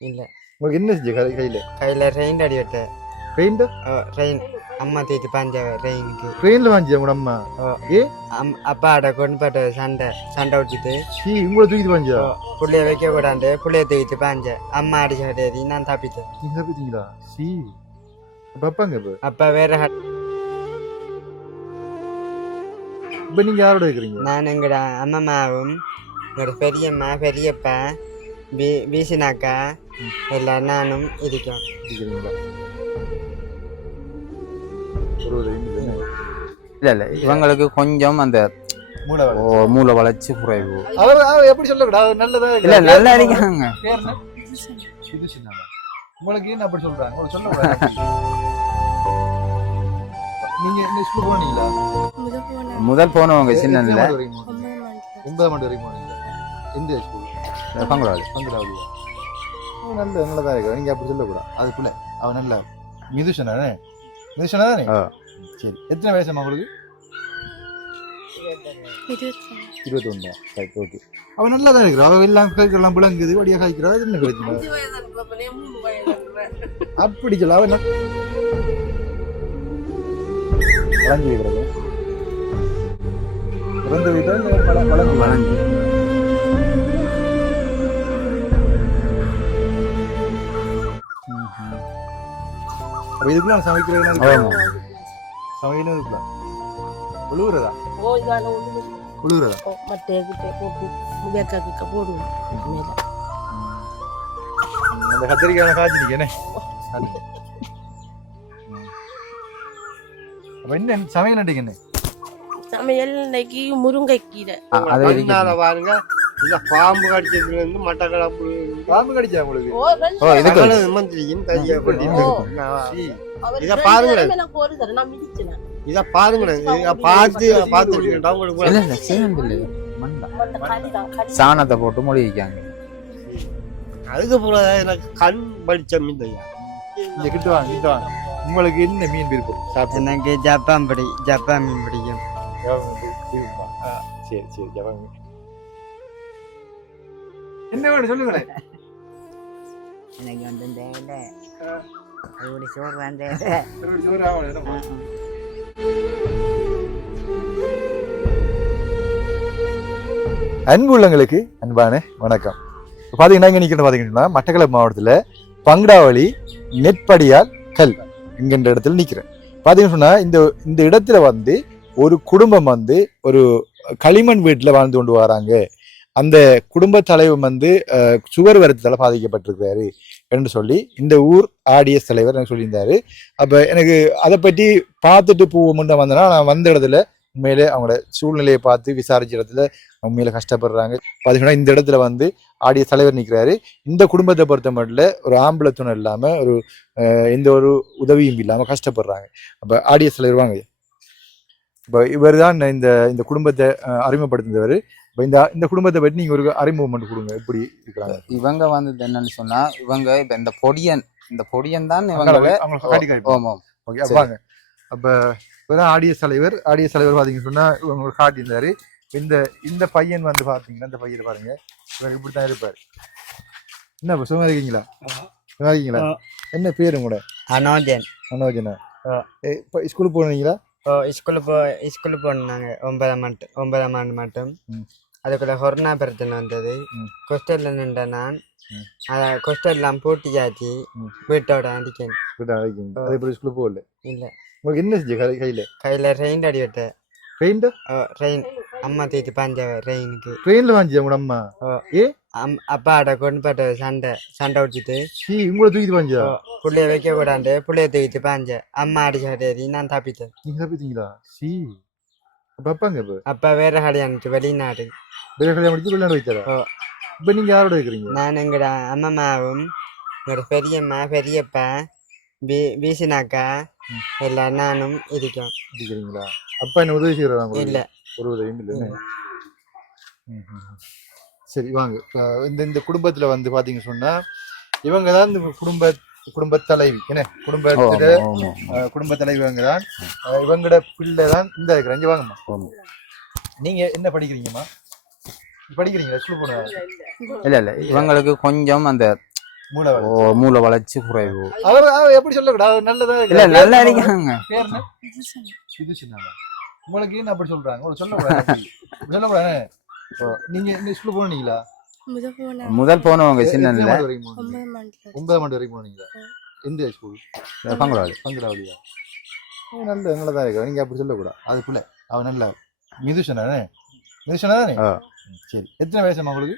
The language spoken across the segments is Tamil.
இல்ல. உங்களுக்கு என்ன செஞ்சு கை கையில்? கையில ரெயின் அடி விட்ட. Paint rain. அம்மா தேய்ச்சி பாஞ்ச ரெயினுக்கு. ட்ரெயினில் வாங்கிச்சு உங்களோட அம்மா? ஏ? அம்- அப்பாட கொண்டு போட்டு சண்டை சண்டை விட்டுட்டு சீ உங்களை தூக்கிட்டு வாங்கியா? புள்ளைய வைக்க கூடாண்டு. புள்ளைய தூக்கிட்டு பாஞ்ச. அம்மா அடிச்ச கிடையாது நான் தப்பிட்டேன் நீங்க தப்பிட்டீங்களா சீ. பாப்பாங்க இப்போ அப்ப? வேற இப்போ நீங்கள் யாரோட இருக்கிறீங்க? நான் எங்கட அம்மம்மாவும் எங்களோட பெரியம்மா பெரியப்பா பீ பீசினாக்கா எல்லாம் நானும் இருக்கோம் இருக்கிறீங்களா ஒரு ஒரு ரெண்டு பேரும். இல்ல இல்ல இவங்களுக்கு கொஞ்சம் அந்த மூளை வேலை. ஓ, மூளை வளர்ச்சி குறைவு அவர் எப்படி சொல்லக்கூடாது நல்லதா இல்ல. நல்லா இருக்காங்க? இது. உங்களுக்கு என்ன அப்படி சொல்றாங்க உங்களுக்கு சொல்லக்கூடாது நீங்க இந்த ஸ்கூல் போனீங்களா முதல் போனவங்க சின்ன எத்தனை மணி வரைக்கும் போனீங்க? ஒன்பது மணி வரைக்கும் போனீங்க எந்த ஸ்கூல் பங்களாது பங்களாவதியா நல்ல நல்லதா இருக்கு. நீங்க அப்படி சொல்லக்கூடாது. அதுக்குள்ள அவன் நல்ல மிதுஷனா மிதுஷனா தானே. சரி. எத்தனை வயசுமா உங்களுக்கு இருபத்தி ஒன்றா சரி ஓகே. அவன் நல்லா தான் இருக்கிறா. அவன் எல்லாம் கைக்கெல்லாம் விளங்குது வடியா காய்க்கிறா அது என்ன கிடைக்கும் அப்படி சொல்ல. அவன் என்ன- வளர்ந்து வைக்கிறது பிறந்த வீட்டா இல்லை வள- வளர்ந்து வளர்ந்து. அப்ப இதுக்குள்ள சமைக்கிறது ஆமா. சமைக்கணும் இதுக்குள்ள உழுவுறதா? உழுவுறதா? மட்டையக்கிட்ட போட்டு வேக்காக்கிட்ட போடுவோம். மேல. அந்த கத்திரிக்காய் காய்ச்சிருக்கேனே அப்ப என்ன சமையல் என்ன சமையல் இன்னைக்கு முருங்கைக்கீரை. ஆ, அது கண்ணால இருக்குது. பாருங்க. இந்த பாம்பு கடிச்சதுல இருந்து மட்டக்களப்பு பாம்பு கடிச்சா உங்களுக்கு? ஓ, ரெண்டு ஓ, இதுக்கு சகல மந்திரியும் கையை கொட்டி ஓ. சீ. அவர் இதை பாருங்களேன். இத பாருங்களேன். இத பார்த்து கடி. சாணத்தை போட்டு மொழிவிக்காங்க அதுக்கு போல எனக்கு கண் படிச்ச மீந்தையா இங்க கிட்ட வாங்க கிட்ட வாங்க. உங்களுக்கு என்ன மீன் விருப்பம்? சாப்பிட்டு எனக்கு ஜப்பான் பிடி ஜப்பான் மீன் பிடிக்கும். சரி சரி ஜப்பான் மீன். என்ன வேணும் சொல்லுங்களேன் எனக்கு வந்து தேவை ஒரு சோறு வந்து ஒரு சோறு என்ன? அன்பு உள்ளங்களுக்கு அன்பான வணக்கம். இப்ப பாத்தீங்கன்னா இங்க நிக்கிறோம் பாத்தீங்கன்னா மட்டக்களப்பு மாவட்டத்துல பங்கடாவளி நெற்படியால் கல் என்கின்ற இடத்துல நிக்கிறேன். பாத்தீங்கன்னு சொன்னா இந்த இந்த இடத்துல வந்து ஒரு குடும்பம் வந்து ஒரு களிமண் வீட்டுல வாழ்ந்து கொண்டு வராங்க. அந்த குடும்ப தலைவர் வந்து சுவர் வரத்தால பாதிக்கப்பட்டிருக்கிறாரு என்று சொல்லி இந்த ஊர் ஆடிஎஸ் தலைவர் எனக்கு சொல்லியிருந்தாரு. அப்போ எனக்கு அதை பற்றி பார்த்துட்டு போவோம்னு தான் வந்தேன்னா நான் வந்த இடத்துல உண்மையிலே அவங்களோட சூழ்நிலையை பார்த்து விசாரிச்ச இடத்துல உண்மையில கஷ்டப்படுறாங்க. பார்த்தீங்கன்னா இந்த இடத்துல வந்து ஆடிய தலைவர் நிற்கிறாரு இந்த குடும்பத்தை பொறுத்த மட்டும் ஒரு ஆம்பளை துணை இல்லாமல் ஒரு எந்த ஒரு உதவியும் இல்லாமல் கஷ்டப்படுறாங்க. அப்போ ஆடியஸ் தலைவர் வாங்க. இப்போ இவர் தான் இந்த இந்த குடும்பத்தை அஹ், அறிமுகப்படுத்தினவர். இப்போ இந்த இந்த குடும்பத்தை பற்றி நீங்க ஒரு அறிமுகம் மட்டும் கொடுங்க. எப்படி இருக்கிறாங்க? இவங்க வந்து என்னன்னு சொன்னா இவங்க இப்ப இந்த பொடியன் இந்த பொடியன் தான் இவங்களை அவங்களுக்கு காட்டி காமிப்போம். ஆமா ஓகே அப்ப வாங்க. அப்ப இப்பதான் ஆடியஸ் தலைவர். ஆடியஸ் தலைவர் பாத்தீங்கன்னு சொன்னா இவங்க காட்டியிருந்தாரு. இந்த இந்த பையன் வந்து பாத்தீங்கன்னா இந்த பையன் பாருங்க. இவர் இப்படித்தான் இருப்பாரு. என்ன இப்ப சும்மா இருக்கீங்களா? சும்மா இருக்கீங்களா? என்ன பேரு கூட? அனோஜன். ஏ, இப்ப ஸ்கூலுக்கு போனீங்களா? ஓ ஸ்கூலு போ ஸ்கூலு போனாங்க. ஒன்பதாம் மட்டும் ஒன்பதாம் ஆண்டு மட்டும். அதுக்குள்ள கொரோனா பிரச்சனை வந்தது. கொஸ்டல்ல நின்ற நான். அதை கொஸ்டல்லாம் பூட்டியாச்சு. வீட்டோட ஆ. அதே போல ஸ்கூலுக்கு போகல? இல்ல. உங்களுக்கு என்ன செஞ்சு கையில? கையில ரெயின் அடி விட்ட. பெயிண்ட் ரெயின் அம்மா தேய்ச்சி பாஞ்ச ரெயினுக்கு ட்ரெயின்ல வாங்கிச்சு உங்க அம்மா? அம் அப்பாட கொண்டு போட்டு சண்டை சண்டை விட்டுட்டு சீ உங்களை தூக்கிட்டு வாங்கியா? புள்ளைய வைக்க கூடாண்டு புள்ளைய தூக்கிட்டு பாஞ்ச. அம்மா அடிச்ச கிடையாது நான் தப்பிட்டேன் நீங்க தப்பிட்டீங்களா சீ. பாப்பாங்க இப்ப அப்பா? வேற கல்யாணத்து வெளிநாடு. வேற கல்யாணம் முடிச்சு விளையாட வைத்தாரா ஆ. இப்ப நீங்க யாரோட இருக்கிறீங்க? நான் எங்கட அம்மம்மாவும் எங்களோட பெரியம்மா பெரியப்பா பீ பீசினாக்கா எல்லாம் நானும் இருக்கோம். இருக்கிறீங்களா? அப்பா என்ன உதவி உங்களுக்கு? இல்ல. ஒரு உதவியும் இல்லை. சரி வாங்க. இந்த இந்த குடும்பத்துல வந்து பாத்தீங்க சொன்னா இவங்க தான் இந்த குடும்ப குடும்ப தலைவி என்ன? குடும்பத்துல குடும்ப தலைவங்க தான் அஹ், இவங்களோட பிள்ளை தான் இந்த இருக்கிற. இங்க வாங்கம்மா. நீங்க என்ன படிக்கிறீங்கம்மா? படிக்கிறீங்களா? ஸ்கூல் போன இல்ல இல்ல. இவங்களுக்கு கொஞ்சம் அந்த மூளை ஓ மூளை வளர்ச்சி குறைவு அவர் எப்படி சொல்லக்கூடாது? நல்லதா இல்ல? நல்லா என்ன? இது சின்னதா உங்களுக்கு என்ன அப்படி சொல்றாங்க? உங்களுக்கு சொல்லக்கூடாது. சொல்லக்கூடாது. ஓ, நீங்க இந்த ஸ்கூல் போனீங்களா? முதல் போனவங்க சின்ன எத்தனை மணி வரைக்கும். போனீங்களா எந்த ஸ்கூல் பங்களாடி. பங்கராவளியா நல்ல நல்லதா இருக்கு? நீங்க அப்படி சொல்லக்கூடாது அதுக்குள்ள அவன் நல்ல மிதுஷனா மிதுஷனா தானே. சரி. எத்தனை வயசுமா உங்களுக்கு?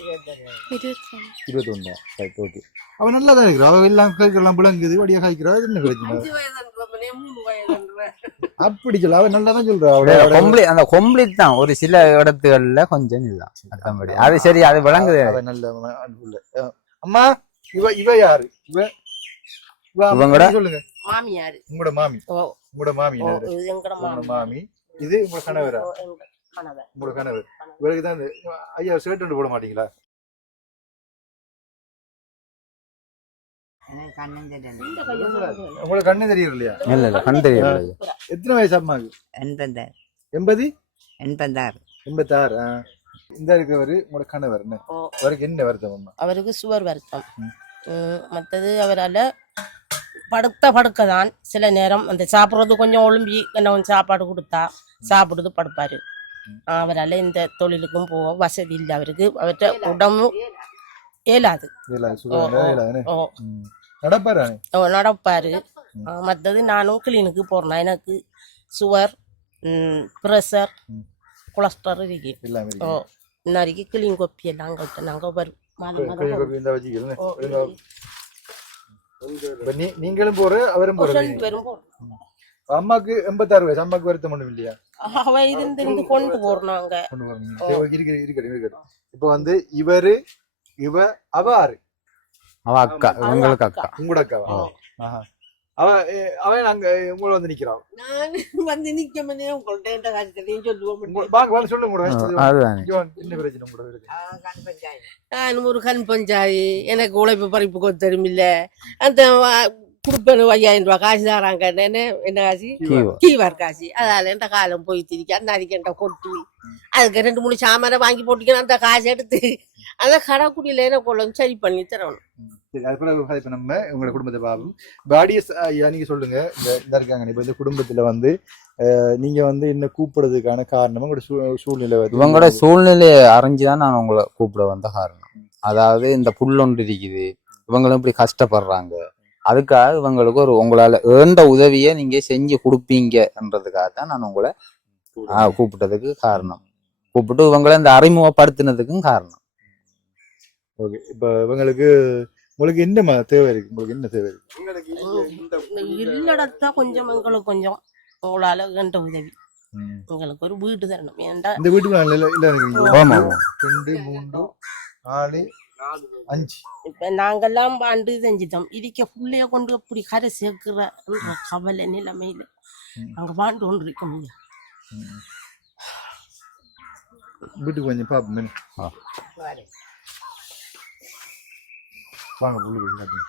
இருபத்தி ரெண்டு. இருபத்தொண்டா ரைட் ஓகே அவன் நல்லா தான் இருக்கிறா அவன் எல்லாம் கேட்கலாம் விளங்குது வடியா காய்க்கிறா அது என்ன பிரச்சனை. அப்படி சொல்ல அவன் நல்லா தான் சொல்றா அவட கொம்பளி அந்த கொம்பளிட் தான் ஒரு சில இடத்துகள்ல கொஞ்சம் இதுதான். அது சரி அது விளங்குது அவன் நல்ல அம்மா இவ இவ யாரு? இவ இவங்கட? சொல்லுங்க. உங்களோட மாமி. ஓ. உங்களோட மாமி உங்களோட மாமி? மாமி. இது உங்க கணவரா? ஓ, எங்க கணவர். உங்களோட கணவர். இவருக்கு தான் இந்த ஐயா ஷர்ட் ஒன்று போட மாட்டீங்களா. உங்களுக்கு கண்ணு தெரியும் இல்லையா இல்ல இல்ல கண் தெரியல எத்தனை வயசு அம்மாக்கு எண்பத்தாறு. எண்பது? எண்பத்தாறு. எண்பத்தாறு. இந்த இருக்கிறவரு உங்களோட கணவர் என்ன. அவருக்கு என்ன வருத்தம் அம்மா? அவருக்கு சுவர் வருத்தம். ம். ம், மத்தது அவரால படுத்த படுக்க தான் சில நேரம் அந்த சாப்பிட்றது கொஞ்சம் ஒழும்பி என்ன கொஞ்சம் சாப்பாடு கொடுத்தா சாப்பிடுறது படுப்பாரு. அவரால் இந்த தொழிலுக்கும் போக வசதி இல்லை. அவருக்கு அவர்கிட்ட உடம்பு இயலாது இல்ல? ஓ, சுகம் ஓ. இல்ல என்ன ஓ ம். நடப்பாரு மத்தது நானும் கிளீனுக்கு போறேன். எனக்கு சுவர் ப்ரெஷர். கொலஸ்ட்ரால் இருக்கு. ஓ. இன்னைக்கு கிளீன் கொப்பி எல்லாம் அங்கிட்ட நாங்கள் வரும். நீங்களும் போற அவரும் போற. அம்மாக்கு எண்பத்தாறு வயசு. அம்மாக்கு வருத்தம் ஒண்ணும் இல்லையா? அவ இருந்து இருந்து கொண்டு போறோம் நாங்க. கொண்டு வரணும் சரி, இருக்கு இருக்கட்டும் இருக்கட்டும் இப்போ வந்து இவரு இவ அவ ஆறு. அவ அக்கா இவங்களுக்கு அக்கா. உங்களோட அக்காவா. அவ அவன் அங்க உங்களை வந்து நிக்கிறான் நான் வந்து நிக்க மணி உங்கள்ட்ட எந்த காலத்திலையும் சொல்லுவோம் வாங்க வந்து சொல்லுங்க. அதுதானே. என்ன பிரச்சனை உங்களோட இருக்கு கண் பஞ்சாயத்து. நான் ஒரு கண் பஞ்சாயி எனக்கு உழைப்பு பறிப்பு கொஞ்சம் இல்ல அந்த குடுப்பேன் ஐயாயிரம் ரூபாய் காசு தராங்க என்ன என்ன காசு கீவோ கீவார் காசு அதால இந்த காலம் போய் திரிக்க அந்த அடிக்கண்ட கொட்டி அதுக்கு ரெண்டு மூணு சாமானை வாங்கி போட்டுக்கணும் அந்த காசு எடுத்து அந்த கடைக்குடியில என்ன கொள்ளும் சரி பண்ணி தரணும் இப்ப நம்ம உங்களோட குடும்பத்தை பாப்போம் பாடியஸ் ஐயா நீங்க சொல்லுங்க இந்த இருக்காங்க இப்ப இந்த குடும்பத்துல வந்து நீங்க வந்து என்ன கூப்பிடுறதுக்கான காரணம் உங்களோட சூ- சூழ்நிலை வந்து- இவங்களோட சூழ்நிலையை அறிஞ்சுதான் நான் உங்களை கூப்பிட வந்த காரணம் அதாவது இந்த புல்லொன்று இருக்குது இவங்களும் இப்படி கஷ்டப்படுறாங்க அதுக்காக இவங்களுக்கு ஒரு உங்களால ஏண்ட உதவியை நீங்க செஞ்சு கொடுப்பீங்கன்றதுக்காக தான் நான் உங்களை ஆ, கூப்பிட்டதுக்கு காரணம். கூப்பிட்டு இவங்களை இந்த அறிமுகப்படுத்தினதுக்கும் காரணம். ஓகே. இப்ப இவங்களுக்கு உங்களுக்கு என்ன ம- தேவை இருக்கு? உங்களுக்கு என்ன தேவை இருக்கு? இல்லடத்தா கொஞ்சம் எங்களுக்கு கொஞ்சம் உங்களால வேண்ட உதவி. ம். எங்களுக்கு ஒரு வீடு தரணும். ஏன்டா இந்த வீட்டுக்கு இல்ல இல்ல ரெண்டு மூன்று நாலு அஞ்சு இப்ப நாங்கெல்லாம் ஆண்டு செஞ்சிட்டோம் இதுக்க புள்ளைய கொண்டு அப்படி கரை சேர்க்கிற கவலை நிலைமையில. நாங்க வாழ்ந்து கொண்டு இருக்க முடியும். வீட்டுக்கு கொஞ்சம் பாப்போம்? வாங்க புல்லு காட்டுங்க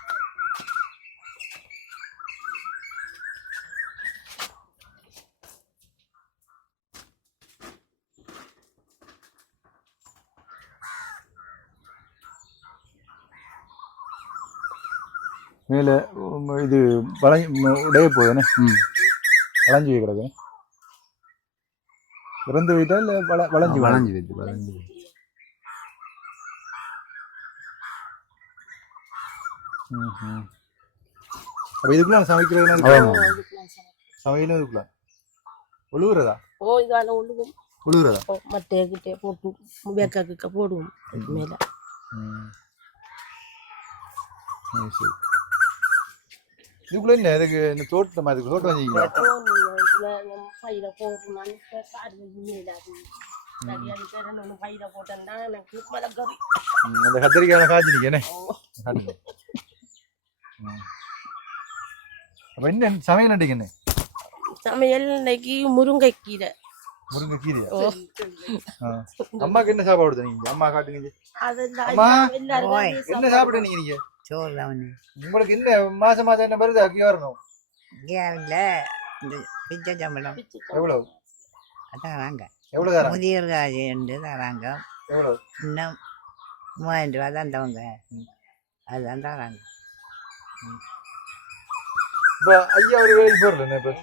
மேல இது வளைஞ்சு உடைய போகுதுன்னு ம். வளைஞ்சு கிடக்கு இறந்து போயிட்டா இல்ல வள வளைஞ்சு வளைஞ்சு வைத்து வளைஞ்சு வைத்து. ம்ஹும். அப்ப இதுக்குள்ள சமைக்கிறது ஆமா. சமையலும் இதுக்குள்ள உழுவுறதா ஓ இதால ஒழுகும் உழுவுறதா ஓ, மட்டைய கிட்டே போட்டு வேக்க போடுவோம் மேல ம். ம், சரி. இதுக்குள்ள என்ன? இதுக்கு இந்த தோட்டத்தை மாதிரி. தோட்டம் வச்சிருக்கீங்களா? ஓ, நீங்க இதுல நம்ம பயிர போடணும்னு இப்ப காடு வந்து மேலாது சரி அது பேர் ஒன்று பயிர போட்டேன்னா எனக்கு மலக்கறி ம், அந்த கத்திரிக்காய் காய்ச்சிருக்கேன். அப்ப என்ன சமையல் நட்டுக்கு என்ன? சமையல் இன்னைக்கு முருங்கைக்கீரை முருங்கை கீரையா? ஓ ஆ. அம்மாக்கு என்ன சாப்பாடு நீங்க அம்மா காட்டுங்க. அம்மா. என்ன நீங்க நீங்க? சோறு தான் உங்களுக்கு என்ன மாசம் மாசம் என்ன வருது அக்கி வரணும். கேரள இந்த பிச்சை சம்பளம். எவ்வளவு? தராங்க எவ்வளவு தராங்க? முதியோர் என்று தராங்க. எவ்வளவு? இன்னும் மூவாயிரம் ரூபா தான் தவங்க அதுதான் தராங்க. இப்போ ஐயா ஒரு வேலைக்கு போறல இப்போ?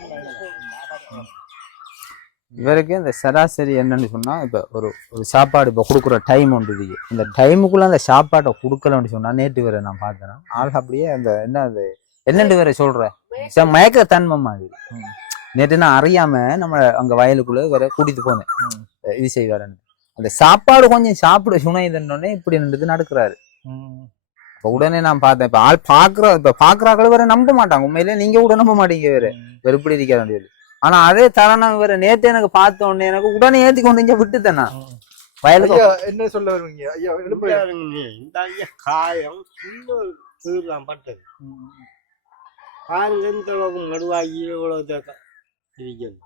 இவருக்கு இந்த சராசரி என்னன்னு சொன்னா இப்ப ஒரு ஒரு சாப்பாடு இப்ப கொடுக்குற டைம் ஒன்று இருக்கு இந்த டைமுக்குள்ள அந்த சாப்பாட்டை கொடுக்கலன்னு சொன்னா நேற்று வேற நான் பார்த்தேன். ஆள் அப்படியே அந்த என்ன அது? என்னண்டு வேற சொல்ற? ச- மயக்க தன்மை மாதிரி நேற்று நான் அறியாம நம்ம அங்க வயலுக்குள்ள வேற கூட்டிட்டு போனேன். இது செய்வாருன்னு அந்த சாப்பாடு கொஞ்சம் சாப்பிட சுனைதுன்னொடனே இப்படி நின்று நடக்கிறாரு. இப்ப உடனே நான் பார்த்தேன். இப்ப ஆள் பாக்குற இப்ப பாக்குறாக்கள் வேற நம்ப மாட்டாங்க. உண்மையிலே நீங்க கூட நம்ப மாட்டீங்க வேற. வேற இப்படி இருக்க வேண்டியது ஆனா அதே தருணம் வேற நேத்து எனக்கு பார்த்த உடனே எனக்கு உடனே ஏத்தி கொண்டு இங்க விட்டுட்டேன் நான். வயலுக்கு என்ன சொல்ல வருவீங்க? ஐயா இந்த ஐயா காயம் சின்ன தீர்லாம் பட்டது. பாருங்க இந்த அளவுக்கு மடுவாகி இவ்வளோ இருக்குது.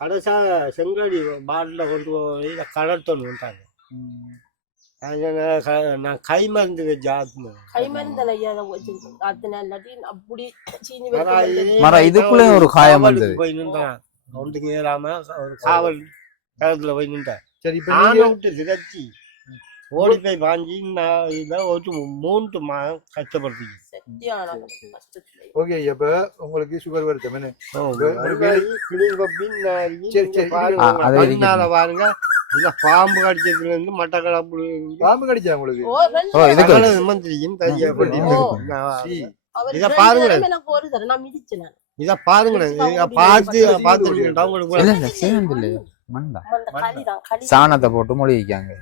கடைசா செங்கடி பாட்டில் கொண்டு போய் கடத்தணும் வந்தாங்க நான் க- மருந்து வச்சு ஆத்துனேன் கை மருந்தல ஐயா அதை வச்சு ஆத்தினா இல்லாட்டி அப்படி சீனி மரம் வைக்க இது- மரம் இதுக்குள்ளேயும் ஒரு காயம் வந்தது. போய் நின்றான். ஒன்றுக்கு ஏறாம ஒரு காவல் களத்துல போய் நின்றேன். சரி விட்டு சிகச்சி ஓடி போய் வாங்கி நான் இதை ஒரு மூன்று மாதம் கஷ்டப்படுறீங்க ஓகே இப்போ உங்களுக்கு சுகர். ஆ, அது இருக்கு. பாருங்க. பாருங்க இந்த பாம்பு கடிச்சதுல இருந்து மட்டக்களப்புல இருந்து பாம்பு கடிச்சா உங்களுக்கு? ஓ இதுக்கு- சகல மந்திரியும் தெரியப்படி ஓ. சீ. அவர் இத. தடவை எனக்கு ஒரு தடவை நான் மிதிச்சேன் நான். இத பாருங்களேன். இத பார்த்து பார்த்துருக்கேன் உங்களுக்கு இல்ல இல்ல சேந்து இல்ல மண்டா சாணத்தை போட்டு மொழி வைக்காங்க.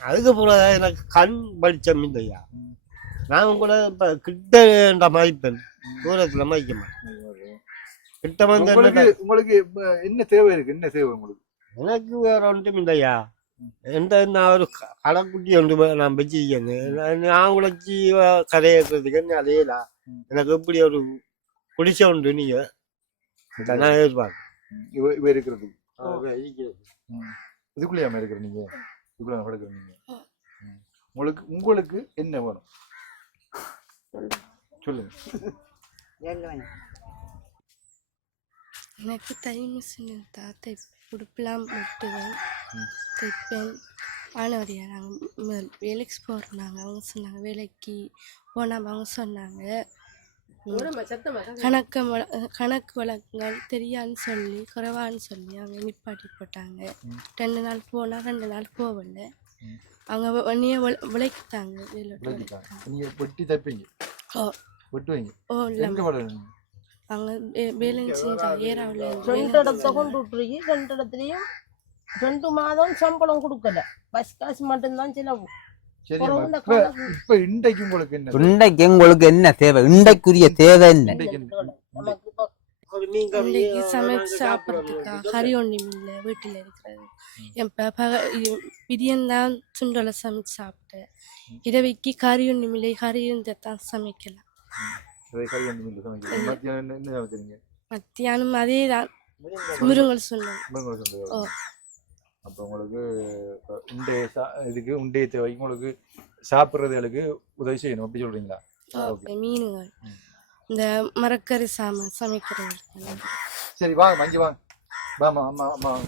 அதுக்கு போல எனக்கு கண் வெளிச்சம் இல்லையா? நான் கூட இப்ப கிட்ட மதிப்பேன் தூரத்துல மதிக்க மாட்டேன் கிட்ட வந்து உங்களுக்கு என்ன தேவை இருக்கு? என்ன தேவை உங்களுக்கு? எனக்கு வேற ஒன்றும் இல்லையா? எந்த நான் ஒரு க- கடைக்குட்டி ஒன்று நான் வச்சிருக்கேன். நான் உழைச்சி கதையேற்றதுக்கு அதேலா எனக்கு எப்படி ஒரு குடிசை உண்டு நீங்க நான் எதிர்பார்க்கிறேன் இவ இவ இருக்கிறது. இதுக்குள்ளேயாம இருக்கிற நீங்க? இதுக்குள்ள படுக்கிற நீங்க. உங்களுக்கு உங்களுக்கு என்ன வேணும்? சொல்லுங்க. எனக்கு தையல் மிஷின் இருந்தா தை உடுப்பெல்லாம் வெட்டுவேன் தைப்பேன். மாணவரியா நாங்கள் வேலைக்கு போகிறாங்க அவங்க சொன்னாங்க வேலைக்கு போனாம அவங்க சொன்னாங்க. கணக்கு கணக்கு வழக்குகள் தெரியான்னு சொல்லி குறைவான்னு சொல்லி அவங்க நிப்பாட்டி போட்டாங்க. ரெண்டு நாள் போனால் ரெண்டு நாள் போகல. அவங்க வெட்டி தைப்பீங்க? ஓ. இல்லை. வேலை செஞ்சா ஏறாவில் ரெண்டு இடத்த கொண்டு விட்டுருக்கி ரெண்டு இடத்துலயும் ரெண்டு மாதம் சம்பளம் கொடுக்கல. பஸ் காசு மட்டும்தான் செலவு. சரி இந்த இப்ப இப்ப இன்றைக்கு உங்களுக்கு என்ன இன்றைக்கு உங்களுக்கு என்ன தேவை? இன்றைக்குரிய தேவை என்ன? இன்றைக்கு என்ன? நமக்கு இப்போ ஒரு மீன் கறி இன்றைக்கு நாங்க சமைச்சு. சாப்பிட்றதுக்கா? கறி ஒன்றும் இல்லை வீட்டில் இருக்கிறது. என் பக சுண்டலை சமைச்சு சாப்பிட்டேன். இரவைக்கு கறி ஒன்றும் இல்லை கறி இருந்தால் தான் சமைக்கலாம் மத்தியானம் அதே தான் சுண்டல். ஓ. அப்ப உங்களுக்கு உண்டைய சா- இதுக்கு உண்டைய தேவைக்கு உங்களுக்கு சாப்பிட்றதுகளுக்கு உதவி செய்யணும். அப்படி சொல்றீங்களா? ஓகே. மீனுங்கள் இந்த மரக்கறி சாமான் சமைக்கிறது. சரி வாங்க மங்கி வாங்க. வாமா அம்மா அம்மா.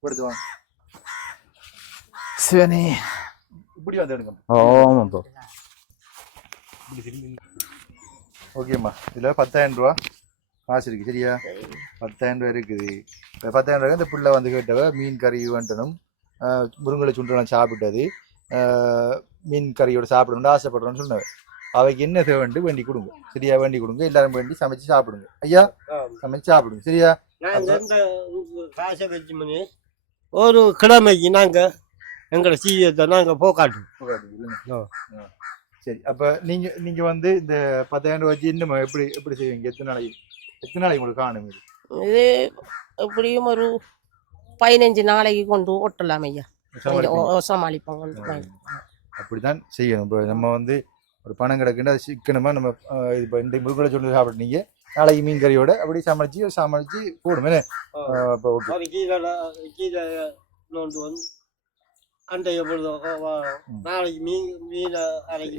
எடுத்து வாங்க. சிவனே. இப்படி வந்து எடுங்க. ஓமாப்போ ஓகேம்மா. இதில் பத்தாயிரம் ரூபா காசு இருக்கு சரியா? பத்தாயிரம் ரூபா இருக்குது. இந்த பத்தாயிரம் ரூபாய் இந்த புள்ள வந்து கேட்டவ மீன் கறி வேண்டணும். முருங்கலை சுண்டலாம் சாப்பிட்டது. மீன் கறியோட சாப்பிடணும்னு ஆசைப்படுறோன்னு சொன்னவ. அவைக்கு என்ன தேவைண்டு வேண்டி கொடுங்க. சரியா? வேண்டி கொடுங்க. எல்லாரும் வேண்டி சமைச்சு சாப்பிடுங்க. ஐயா சமைச்சு சாப்பிடுங்க. சரியா? காசை வச்சு மணி? ஒரு கிழமைக்கு நாங்க எங்களை சீவியத்தை நாங்க போக்காட்டுவோம். சரி அப்ப நீங்க நீங்க வந்து இந்த பத்தாயிரம் ரூபாய் வச்சு இன்னும் எப்படி எப்படி செய்வீங்க? எத்தனை நாளைக்கு எத்தனை நாளைக்கு உங்களுக்கு காணும் இது? இது எப்படியும் ஒரு பதினஞ்சு நாளைக்கு கொண்டு ஓட்டலாம் ஐயா. சமாளிப்போம். அப்படிதான் செய்யணும். இப்போ நம்ம வந்து ஒரு பணம் கிடக்குன்னு அது சிக்கனமாக நம்ம இது இப்போ இந்த முருகலை சொல்லி சாப்பிட்டீங்க நாளைக்கு மீன் கறியோட அப்படி சமைச்சு சமாளிச்சு போடும். என்ன இப்போ ஓகே. நாளைக்கு மீன் மீன்.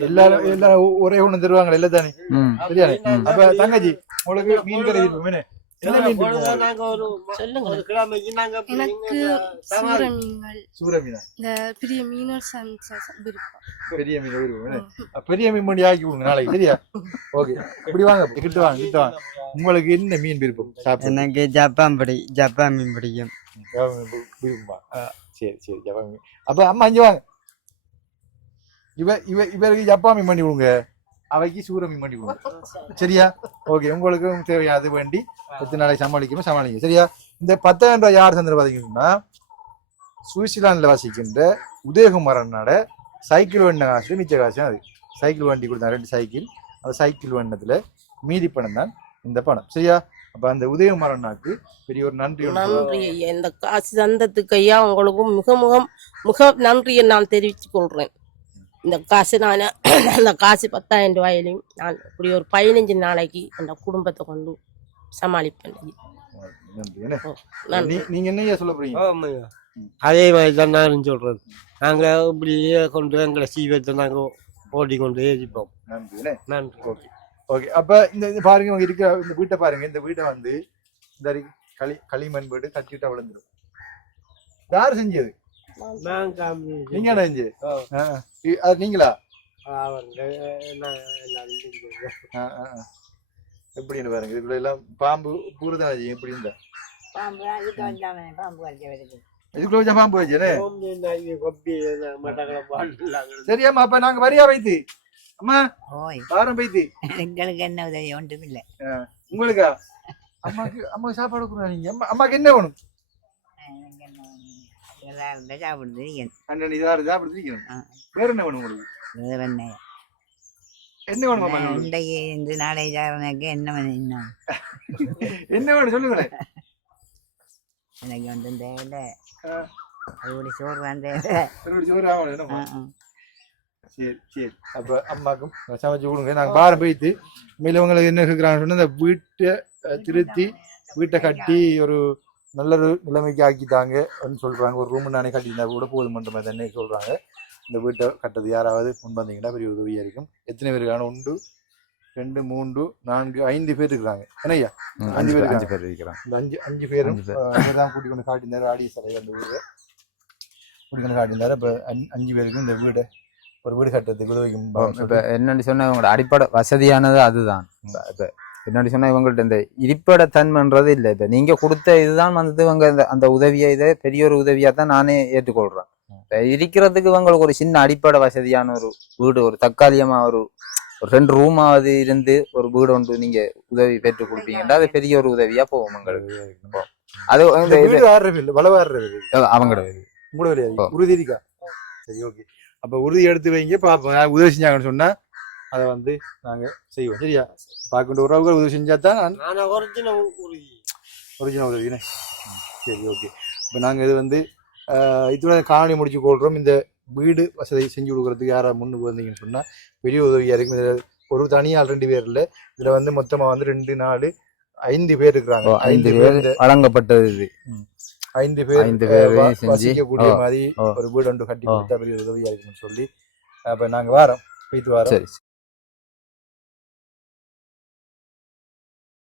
எல்லாரும் எல்லாரும் ஒரே ஒன்று தருவாங்க இல்லை தானே? அப்ப தங்கச்சி உங்களுக்கு மீன் கறி மீன் பெரிய மீன் ஆக்கி கொடுங்க நாளைக்கு சரியா? ஓகே. இப்படி வாங்க கிட்ட வாங்க கிட்ட வாங்க. உங்களுக்கு என்ன மீன் விருப்பம்? எனக்கு ஜப்பான் பிடி ஜப்பான் மீன் பிடிக்கும். சரி சரி ஜப்பாமி அப்ப அம்மா அஞ்சு வாங்க இவ இவ இவருக்கு ஜப்பாமி பண்ணி கொடுங்க அவைக்கு சூரமி பண்ணி கொடுங்க சரியா ஓகே உங்களுக்கு தேவையானது வேண்டி பத்து நாளைக்கு சமாளிக்கணும் சமாளிங்க சரியா இந்த பத்தாயிரம் ரூபாய் யார் சந்திர பார்த்தீங்கன்னா சுவிட்சர்லாந்துல வசிக்கின்ற உதயகுமாரனோட சைக்கிள் வண்ட காசு மிச்ச காசு அது சைக்கிள் வண்டி கொடுத்தாங்க ரெண்டு சைக்கிள் அந்த சைக்கிள் வண்ணத்துல மீதி பணம் தான் இந்த பணம் சரியா அப்ப அந்த உதயகுமாரனாக்கு பெரிய ஒரு நன்றி ஒன்று நன்றி இந்த காசு தந்ததுக்கு ஐயா உங்களுக்கும் மிக மிக மிக நன்றியை நான் தெரிவித்துக் கொள்றேன் இந்த காசு நான் அந்த காசு பத்தாயிரம் ரூபாயிலையும் நான் இப்படி ஒரு பதினஞ்சு நாளைக்கு அந்த குடும்பத்தை கொண்டு சமாளிப்பேன். நன்றி? நன்றி. நீங்க என்ன சொல்ல போறீங்க. அதே மாதிரி தான் நானும் சொல்றது நாங்க இப்படியே கொண்டு எங்களை சீவத்தை நாங்க ஓடிக்கொண்டு ஏறிப்போம். நன்றி. என்ன? நன்றி. ஓகே. ஓகே அப்ப இந்த பாருங்க இவங்க இருக்க இந்த வீட்டை பாருங்க. இந்த வீட்டை வந்து இந்த களி களிமண் வீடு கட்டிட்டா விழுந்துரும். யார் செஞ்சது? நீங்க என்ன. இ- அது நீங்களா. எப்படின்னு பாருங்க இதுக்குள்ள எல்லாம் பாம்பு பூரதான் செய்யும் எப்படி இருந்தா? இதுக்குள்ள வச்சா பாம்பு பாடலாங்க சரியாம்மா அப்ப நாங்க வரியா வைத்து? அம்மா ஓய். வாரம் வைத்து எங்களுக்கு என்ன உதவி? ஒன்றும் இல்லை உங்களுக்கா? அம்மாக்கு அம்மாக்கு சாப்பாடு கொடுங்க நீங்க? அம்மா அம்மாக்கு என்ன வேணும்? சாப்பிடுது அண்ணன் இதாக ஆ. வேற என்ன வேணும் உங்களுக்கு? வேற என்ன? என்ன வேணும் அம்மா உங்களுக்கு? இன்றைக்கு இந்த நாளை சாரனுக்கு என்ன வேணும் இன்னும்? என்ன வேணும் சொல்லுங்களேன். எனக்கு. அப்படி சோறு தான் தேவை. சோறு ஆகணும். சரி சரி அப்ப அம்மாக்கும் சமைச்சு கொடுங்க நாங்க பாரம் போயிட்டு மேல உங்களுக்கு என்ன இருக்கிறாங்கன்னு சொன்னா இந்த வீட்டை திருத்தி வீட்டை கட்டி ஒரு நல்ல ஒரு நிலைமைக்கு ஆக்கிட்டாங்க அப்படின்னு சொல்றாங்க ஒரு ரூம் நானே கட்டியிருந்தா கூட போதுமன்ற மாதிரி தானே சொல்றாங்க இந்த வீட்டை கட்டது யாராவது முன் வந்தீங்கன்னா பெரிய உதவியா இருக்கும் எத்தனை பேர் இருக்காங்க ஒன்று ரெண்டு மூன்று நான்கு ஐந்து பேர் இருக்கிறாங்க என்னய்யா ம், அஞ்சு பேர் அஞ்சு பேர் இருக்கிறான் இந்த அஞ்சு அஞ்சு பேரும் தான் கூட்டிக் கொண்டு காட்டியிருந்தாரு ஆடி சலை அந்த வீடு கூட்டிக் கொண்டு காட்டியிருந்தாரு இப்போ அஞ்சு பேருக்கும் இந்த வீடு ஒரு வீடு கட்டுறதுக்கு உதவிக்கும் இப்ப என்னன்னு சொன்னா இவங்களோட அடிப்படை வசதியானது அதுதான். இப்ப இப்ப என்னன்னு சொன்னா இவங்கள்ட்ட இந்த இருப்பிட தன்மைன்றது இல்லை. இப்ப நீங்க கொடுத்த இதுதான் வந்து இவங்க இந்த அந்த உதவியை இதை பெரிய ஒரு உதவியா தான் நானே ஏற்றுக்கொள்றேன். இப்ப இருக்கிறதுக்கு இவங்களுக்கு ஒரு சின்ன அடிப்படை வசதியான ஒரு வீடு ஒரு தற்காலிகமா ஒரு ஒரு ரெண்டு ரூமாவது இருந்து ஒரு வீடு ஒன்று நீங்க உதவி பெற்று கொடுப்பீங்கன்னா அது பெரிய ஒரு உதவியா போகும் உங்களுக்கு. அது அவங்களோட உறுதி இருக்கா சரி ஓகே அப்ப உறுதி எடுத்து வைங்க பார்ப்போம் உதவி செஞ்சாங்கன்னு சொன்னா அதை வந்து நாங்க செய்வோம். சரியா? பார்க்கின்ற உறவுகள் உதவி செஞ்சா தான் நான் ஒரிஜினல் உறுதி. ஒரிஜினல் உதவினே சரி ஓகே இப்போ நாங்கள் இது வந்து இதோட காணொலி முடிச்சு கொள்றோம். இந்த வீடு வசதி செஞ்சு கொடுக்கறதுக்கு யாராவது முன்னுக்கு வந்தீங்கன்னு சொன்னா பெரிய உதவியா இருக்கும் இதில் ஒரு தனியால் ரெண்டு பேர் இல்லை. இதுல வந்து மொத்தமா வந்து ரெண்டு நாலு ஐந்து பேர் இருக்கிறாங்க. ஐந்து பேர் வழங்கப்பட்டது இது. ஐந்து பேர் ஐந்து பேர் வசிக்கக்கூடிய மாதிரி. ஒரு வீடு ஒன்று கட்டி. கொடுத்தா பெரிய உதவியா இருக்குன்னு சொல்லி அப்ப நாங்க வாரோம் போயிட்டு வாரோம்